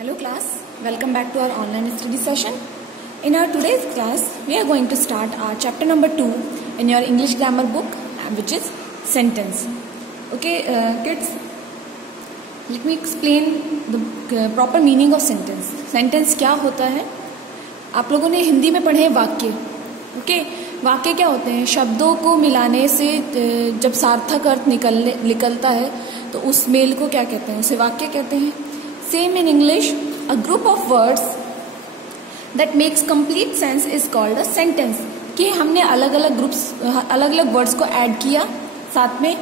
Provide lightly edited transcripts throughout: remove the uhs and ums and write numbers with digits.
Hello class, welcome back to our online study session. In our today's class, we are going to start our chapter number 2 in your English grammar book, which is sentence. Okay, kids, let me explain the proper meaning of sentence. Sentence क्या होता है? आप लोगों ने हिंदी में पढ़े वाक्य. Okay, वाक्य क्या होते हैं? शब्दों को मिलाने से जब सार्थक अर्थ निकलता है तो उस मेल को क्या कहते हैं? उसे वाक्य कहते हैं. Same in English, a group of words that makes complete sense is called a sentence. कि हमने अलग अलग वर्ड्स को ऐड किया साथ में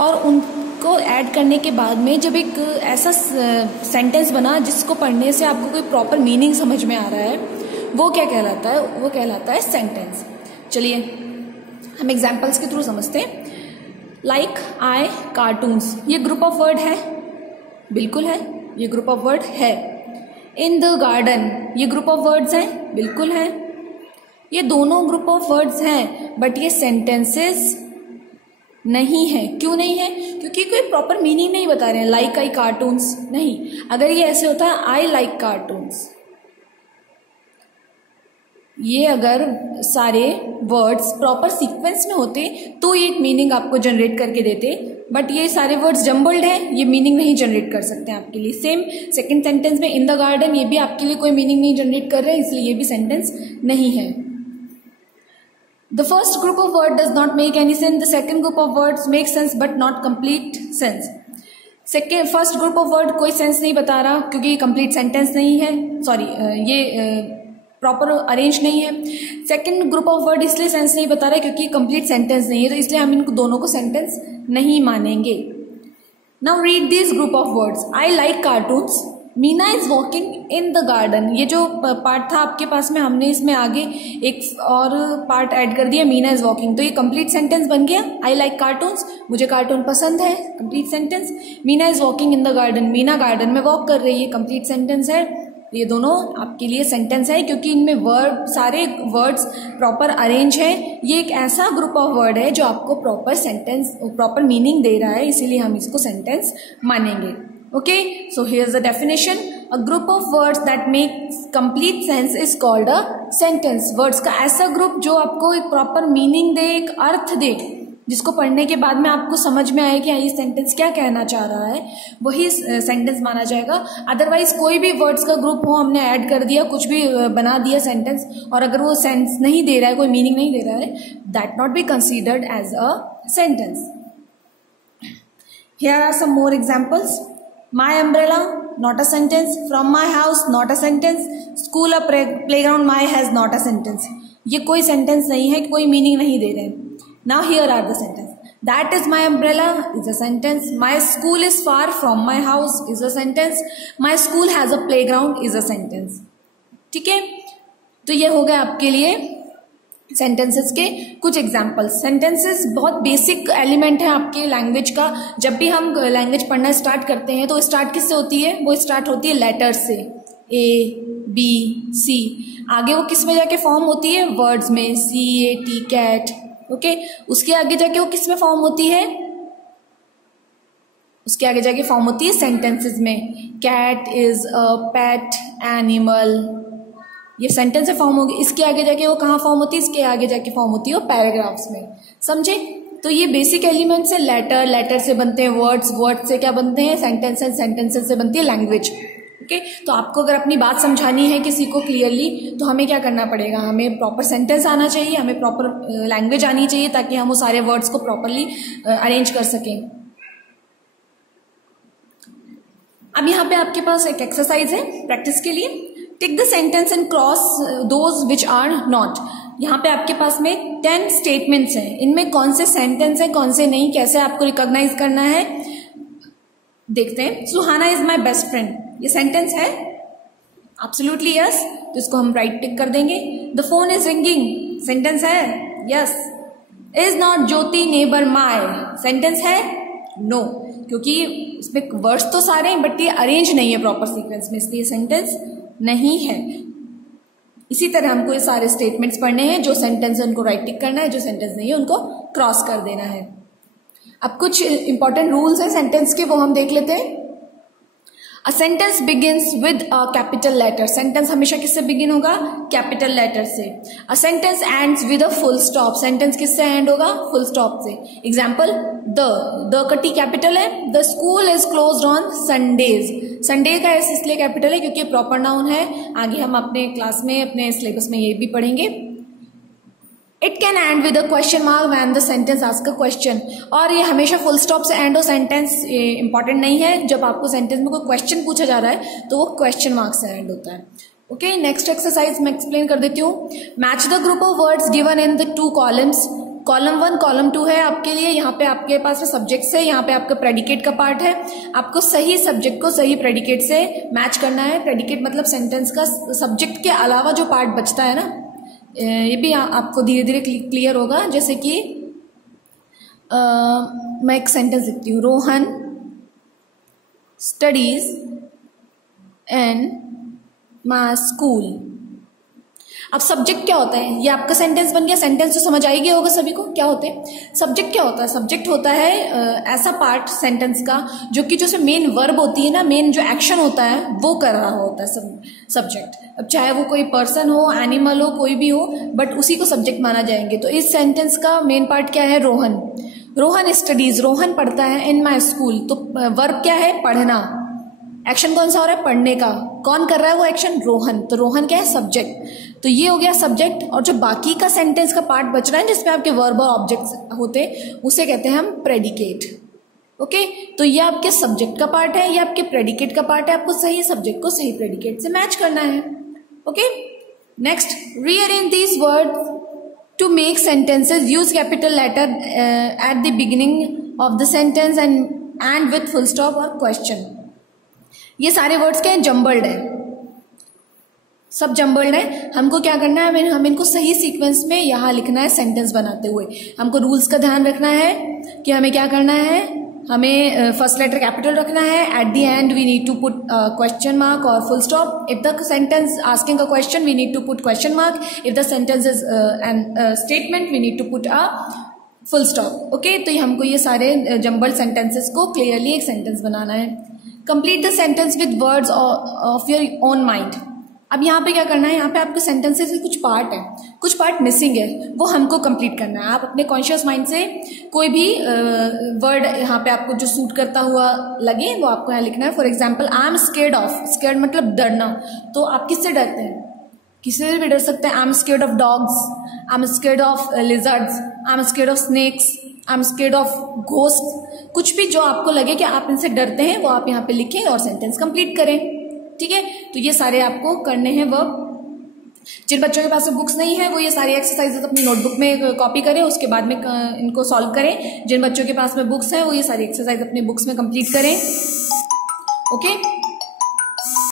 और उनको ऐड करने के बाद में जब एक ऐसा सेंटेंस बना जिसको पढ़ने से आपको कोई प्रॉपर मीनिंग समझ में आ रहा है, वो क्या कहलाता है? वो कहलाता है सेंटेंस. चलिए हम एग्जाम्पल्स के थ्रू समझते हैं. लाइक, आई, कार्टून्स, ये ग्रुप ऑफ वर्ड है? बिल्कुल है, ये ग्रुप ऑफ वर्ड है. इन द गार्डन, ये ग्रुप ऑफ वर्ड्स हैं? बिल्कुल है. ये दोनों ग्रुप ऑफ वर्ड्स हैं, बट ये सेंटेंसेस नहीं है. क्यों नहीं है? क्योंकि कोई प्रॉपर मीनिंग नहीं बता रहे हैं. लाइक आई कार्टून्स नहीं. अगर ये ऐसे होता है आई लाइक कार्टून्स, ये अगर सारे वर्ड्स प्रॉपर सीक्वेंस में होते तो ये एक मीनिंग आपको जनरेट करके देते, बट ये सारे वर्ड्स जम्बल्ड है, ये मीनिंग नहीं जनरेट कर सकते हैं आपके लिए. सेम सेकंड सेंटेंस में इन द गार्डन, ये भी आपके लिए कोई मीनिंग नहीं जनरेट कर रहे हैं, इसलिए ये भी सेंटेंस नहीं है. The first group of word does not make any sense, the second group of words make sense but not complete sense. First group of word कोई सेंस नहीं बता रहा क्योंकि ये कंप्लीट सेंटेंस नहीं है, सॉरी ये प्रॉपर अरेंज नहीं है. सेकंड ग्रुप ऑफ वर्ड इसलिए सेंस नहीं बता रहा है क्योंकि कंप्लीट सेंटेंस नहीं है, तो इसलिए हम इनको दोनों को सेंटेंस नहीं मानेंगे. Now read this group of words. I like cartoons, Meena is walking in the garden. ये जो पार्ट था आपके पास में, हमने इसमें आगे एक और पार्ट ऐड कर दिया, मीना इज वॉकिंग, तो ये कंप्लीट सेंटेंस बन गया. आई लाइक कार्टून्स, मुझे कार्टून पसंद है, complete sentence. Meena is walking in the garden, Meena garden में वॉक कर रही है, कंप्लीट सेंटेंस है. ये दोनों आपके लिए सेंटेंस है क्योंकि इनमें वर्ड, सारे वर्ड्स प्रॉपर अरेंज है. ये एक ऐसा ग्रुप ऑफ वर्ड है जो आपको प्रॉपर सेंटेंस, प्रॉपर मीनिंग दे रहा है, इसीलिए हम इसको सेंटेंस मानेंगे. Okay, so here is the definition. A group of words that makes complete sense is called a sentence. Words का ऐसा ग्रुप जो आपको एक प्रॉपर मीनिंग दे, एक अर्थ दे, जिसको पढ़ने के बाद में आपको समझ में आए कि ये सेंटेंस क्या कहना चाह रहा है, वही सेंटेंस माना जाएगा. अदरवाइज कोई भी वर्ड्स का ग्रुप हो, हमने ऐड कर दिया, कुछ भी बना दिया सेंटेंस, और अगर वो सेंस नहीं दे रहा है, कोई मीनिंग नहीं दे रहा है, that not be considered as a sentence. Here are some more examples. My umbrella, not a sentence. From my house, not a sentence. School a playground my has, not a sentence. ये कोई sentence नहीं है, कोई meaning नहीं दे रहे हैं. Now here are the sentence. That is my umbrella is a sentence. My school is far from my house is a sentence. My school has a playground is a sentence. ठीक है, तो ये हो गया आपके लिए सेंटेंसेस के कुछ एग्जाम्पल्स. सेंटेंसेस बहुत बेसिक एलिमेंट है आपके लैंग्वेज का. जब भी हम लैंग्वेज पढ़ना स्टार्ट करते हैं तो स्टार्ट किससे होती है? वो स्टार्ट होती है लेटर्स से, ए बी सी. आगे वो किस में जाके फॉर्म होती है? वर्ड्स में, CAT, कैट. ओके, उसके आगे जाके वो किस में फॉर्म होती है? उसके आगे जाके फॉर्म होती है सेंटेंसेस में. Cat is a pet animal, ये सेंटेंस से फॉर्म होगी. इसके आगे जाके वो कहाँ फॉर्म होती है? इसके आगे जाके फॉर्म होती है वो पैराग्राफ्स में. समझे? तो ये बेसिक एलिमेंट्स है. लेटर से बनते हैं वर्ड्स, वर्ड से क्या बनते हैं? सेंटेंसेस, सेंटेंसेस से बनती है लैंग्वेज. ओके, तो आपको अगर अपनी बात समझानी है किसी को क्लियरली, तो हमें क्या करना पड़ेगा? हमें प्रॉपर सेंटेंस आना चाहिए, हमें प्रॉपर लैंग्वेज आनी चाहिए, ताकि हम वो सारे वर्ड्स को प्रॉपरली अरेंज कर सकें. अब यहाँ पे आपके पास एक एक्सरसाइज है प्रैक्टिस के लिए. Tick the sentence and cross those which are not. यहाँ पे आपके पास में 10 स्टेटमेंट्स हैं. इनमें कौन से सेंटेंस हैं, कौन से नहीं, कैसे आपको रिकॉग्नाइज करना है, देखते हैं. Suhana is my best friend, ये सेंटेंस है? एब्सोल्युटली यस, तो इसको हम राइट टिक कर देंगे. The phone is ringing, sentence है? Yes. Is not Jyoti neighbour my, sentence है? नो, क्योंकि इसमें वर्ड्स तो सारे हैं बट ये अरेंज नहीं है प्रॉपर सीक्वेंस में, इसलिए सेंटेंस नहीं है. इसी तरह हमको ये सारे स्टेटमेंट्स पढ़ने हैं. जो सेंटेंस है उनको राइट टिक करना है, जो सेंटेंस नहीं है उनको क्रॉस कर देना है. अब कुछ इंपॉर्टेंट रूल्स हैं सेंटेंस के, वो हम देख लेते हैं. A sentence begins with a capital letter, sentence हमेशा किससे बिगिन होगा? कैपिटल लेटर से। A sentence ends with a full stop, sentence किससे एंड होगा? फुल स्टॉप से। एग्जाम्पल, द का टी कैपिटल है। The school is closed on Sundays, Sunday का एस इसलिए कैपिटल है क्योंकि प्रॉपर नाउन है। आगे हम अपने क्लास में, अपने सिलेबस में ये भी पढ़ेंगे। It can and with a question mark when the sentence ask a question, और ये हमेशा फुल स्टॉप से एंड हो, सेंटेंस इंपॉर्टेंट नहीं है। जब आपको सेंटेंस में कोई क्वेश्चन पूछा जा रहा है तो वो क्वेश्चन मार्क से एंड होता है। ओके, नेक्स्ट एक्सरसाइज मैं एक्सप्लेन कर देती हूँ। Match the group of words given in the 2 columns. Column 1 column 2 है आपके लिए। यहाँ पे आपके पास सब्जेक्ट्स है, यहाँ पे आपका प्रेडिकेट का पार्ट है। आपको सही सब्जेक्ट को सही प्रेडिकेट से मैच करना है। प्रेडिकेट मतलब सेंटेंस का सब्जेक्ट के अलावा जो पार्ट बचता है ना, ये भी आपको धीरे धीरे क्लियर होगा। जैसे कि मैं एक सेंटेंस लिखती हूँ, Rohan studies in my school. अब सब्जेक्ट क्या होता है? ये आपका सेंटेंस बन गया। सेंटेंस तो समझ आएगी होगा सभी को क्या होते हैं। सब्जेक्ट क्या होता है? सब्जेक्ट होता है ऐसा पार्ट सेंटेंस का जो कि जो मेन वर्ब होती है ना, मेन जो एक्शन होता है वो कर रहा होता है सब्जेक्ट। अब चाहे वो कोई पर्सन हो, एनिमल हो, कोई भी हो, बट उसी को सब्जेक्ट माना जाएंगे। तो इस सेंटेंस का मेन पार्ट क्या है? रोहन। रोहन स्टडीज, रोहन पढ़ता है, इन माई स्कूल। तो वर्ब क्या है? पढ़ना। एक्शन कौन सा हो रहा है? पढ़ने का। कौन कर रहा है वो एक्शन? रोहन। तो रोहन क्या है? सब्जेक्ट। तो ये हो गया सब्जेक्ट। और जो बाकी का सेंटेंस का पार्ट बच रहा है जिसमें आपके वर्ब और ऑब्जेक्ट होते हैं, उसे कहते हैं हम प्रेडिकेट। ओके, तो ये आपके सब्जेक्ट का पार्ट है, ये आपके प्रेडिकेट का पार्ट है। आपको सही सब्जेक्ट को सही प्रेडिकेट से मैच करना है। Okay, next, rearrange these word to make sentences. Use capital letter at the beginning of the sentence and with full stop और क्वेश्चन। ये सारे वर्ड्स क्या है? जम्बल्ड है, सब जम्बल्ड है। हमको क्या करना है? हम इनको सही सीक्वेंस में यहाँ लिखना है सेंटेंस बनाते हुए। हमको रूल्स का ध्यान रखना है कि हमें क्या करना है। हमें फर्स्ट लेटर कैपिटल रखना है। At the end we need to put question mark और full stop. If the sentence asking a question we need to put question mark. If the sentence is an statement we need to put a full stop. Okay, तो हमको ये सारे jumbled sentences को clearly एक sentence बनाना है। Complete the sentence with words of your own mind. अब यहाँ पे क्या करना है? यहाँ पे आपके सेंटेंसेस के कुछ पार्ट है, कुछ पार्ट मिसिंग है, वो हमको कंप्लीट करना है। आप अपने कॉन्शियस माइंड से कोई भी वर्ड यहाँ पे आपको जो सूट करता हुआ लगे वो आपको यहाँ लिखना है। For example, I am scared of. Scared मतलब डरना। तो आप किससे डरते हैं? किसी से भी डर सकते हैं। I am scared of dogs, I am scared of lizards, I am scared of snakes, I am scared of ghost. कुछ भी जो आपको लगे कि आप इनसे डरते हैं वो आप यहाँ पे लिखें और सेंटेंस कंप्लीट करें। ठीक है, तो ये सारे आपको करने हैं वर्ब। जिन बच्चों के पास बुक्स नहीं है वो ये सारी एक्सरसाइजेस अपनी नोटबुक में कॉपी करें, उसके बाद में इनको सॉल्व करें। जिन बच्चों के पास में बुक्स हैं वो ये सारी एक्सरसाइज अपने बुक्स में कंप्लीट करें। ओके।